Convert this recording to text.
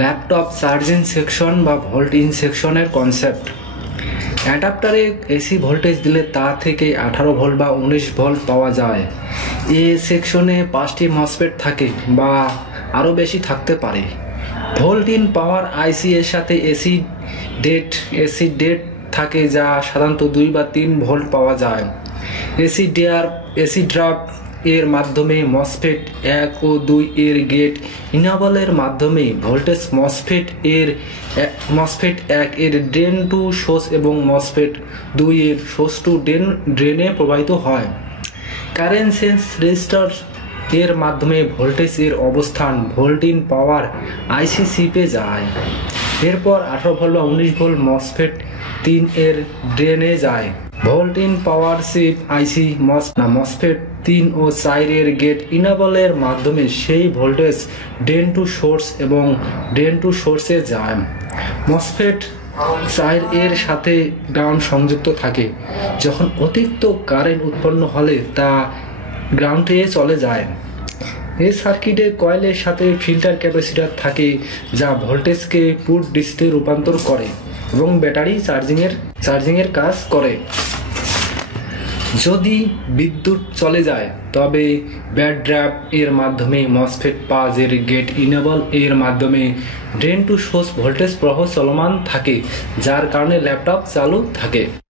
Laptop charging section বা volt in সেকশনের concept. অ্যাডাপ্টারে AC voltage দিলে তা থেকে 18 ভোল্ট বা 19 ভোল্ট পাওয়া যায়। এ সেকশনে 5টি মসফেট থাকে বা আরও বেশি থাকতে পারে। ভোল্ট ইন পাওয়ার আইসি এর সাথে এসি ডেট থাকে, যা সাধারণত 2 বা 3 ভোল্ট পাওয়া যায়। এসি ড্রাপ এর মাধ্যমে মসফেট 1 ও 2 এর গেট ইনেবলের মাধ্যমে ভোল্টেজ মসফেট 1 এর ড্রেন টু সোর্স এবং মসফেট 2 এর সোর্স টু ড্রেনে প্রবাহিত হয়। কারেন্ট সেন্স রেজিস্টার এর মাধ্যমে ভোল্টেজ এর অবস্থান ভোল্ট ইন পাওয়ার আইসি চিপে যায়। এরপর 18 ভোল্ট বা 19 ভোল্ট মসফেট 3 এর ড্রেনে যায়। Volt in power chip IC MOSFET 3 ও 4 এর গেট ইনেবলের মাধ্যমে সেই ভোল্টেজ ড্রেন টু সোর্স এবং ড্রেন টু সোর্সে যায়। মসফেট 4 এর সাথে গ্রাউন্ড সংযুক্ত থাকে। যখন অতিরিক্ত কারেন্ট উৎপন্ন হলে তা গ্রাউন্ডে চলে যায়। এই সার্কিটে কয়েলের সাথে ফিল্টার ক্যাপাসিটর থাকে, যা ভোল্টেজকে পুট ডিসিতে রূপান্তর করে এবং ব্যাটারি চার্জিংয়ের কাজ করে। যদি বিদ্যুৎ চলে যায় তবে ব্যাড ড্রাপ এর মাধ্যমে মসফেট 5 এর গেট ইনেবল এর মাধ্যমে ড্রেন টু সোর্স ভোল্টেজ প্রবাহ চলমান থাকে, যার কারণে ল্যাপটপ চালু থাকে।